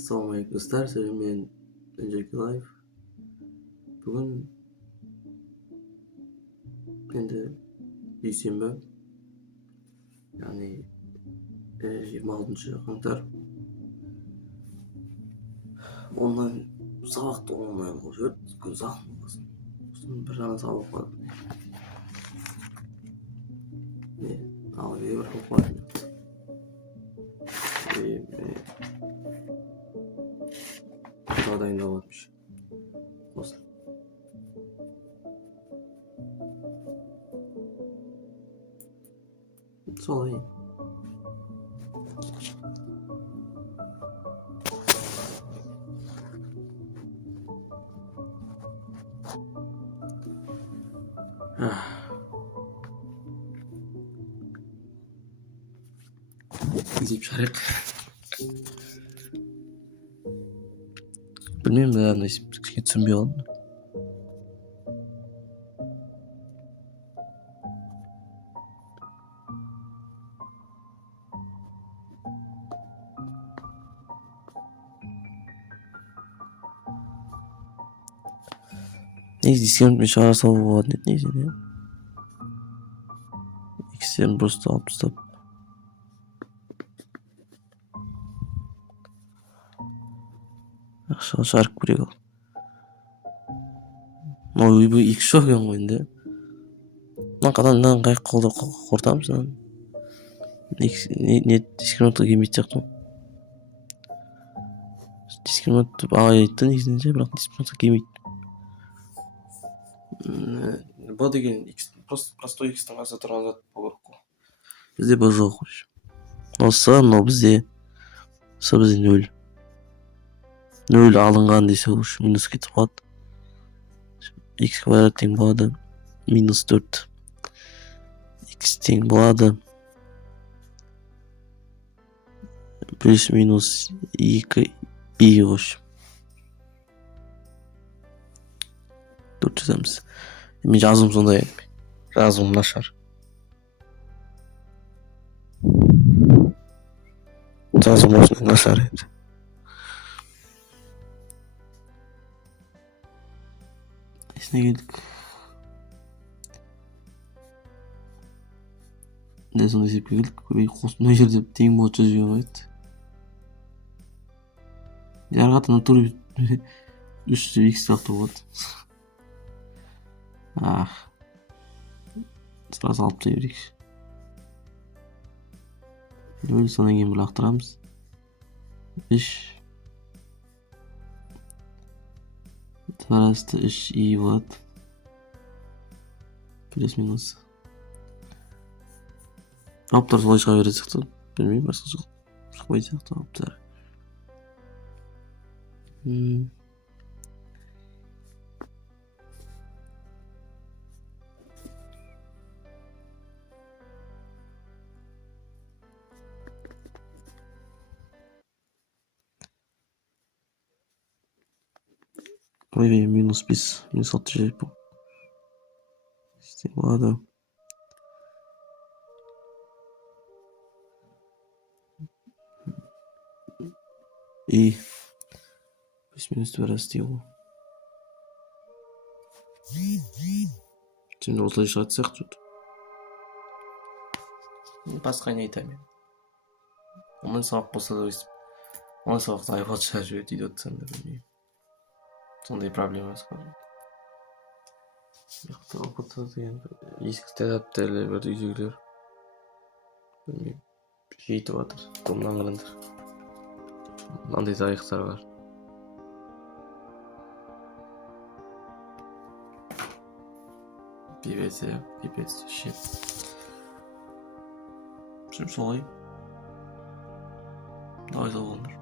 Assalamualaikum dostlar, men Öncelikli Live. Bugün endi dүйsенбі, yani 26-қаңтар. Ondan sabahta olmayan oluyor. Gün zahmet olmasın. Bir tane sabah var. Ne? Abi bir hafif var. Daha da varmış. Olsun. Solay. Gidip şarkı. Bilmiyorum da yani hiç түсінбей қалдым. Neyse discount çağırsa bu neyse ya. İkisini просто алып тастап. Жақсы шарк керек ал. Bu iki şok ekan ғой енді. Мынаны қай қолда қортамыз мынаны. Не дискриминатқа келмейтін сияқты. Дискриминат айтты негізінде, бірақ дискриминатқа келмейді. Б деген простой X-тің қасы тұрған зат болу керек қой. Бізде Б жоқ қой. Осы мынау бізде 0 0 алынған десе ол минус кетіп қалады. X квадрат тең болады минус 4. X тең болады плюс минус 2 и қош. 4 жазамыз. Мен жазуым сондай. Жазуым нашар. Жазуым осындай нашар еді. Есіне келдік. Ne sonunda есепке келдік. Мына жерде тең болады жазуға болмайды. Жарғы аты натуре 3 X сияқты болады. Сразу алып та берейік. Нөл содан кейін бір лақтырамыз. 3 Тарасты 3 и болады. Плюс минус. Жауаптар солай шыға береді сияқты. Білмеймін, басқа шықпай сияқты жауаптар. Ой, минус 5, минус 6 bu. İşte bu adam. İyi. 5 minus verası diyor. Şimdi ortaya çıkartsak tut. Başka ne айтамын? Onun сабақ болса да өйстіп. Оның сабақты айпад шығарып жібереді үйде отырсам да білмеймін. Сондай проблемасы бар. Оқытса деген ескі кітаптар бар үйдегілер. Білмеймін. Жетіп жатыр. Қолымнан қараңдар. Мынандай тарихтар бар. Пипец вообще. Şimdi solay. Daha güzel olmuş.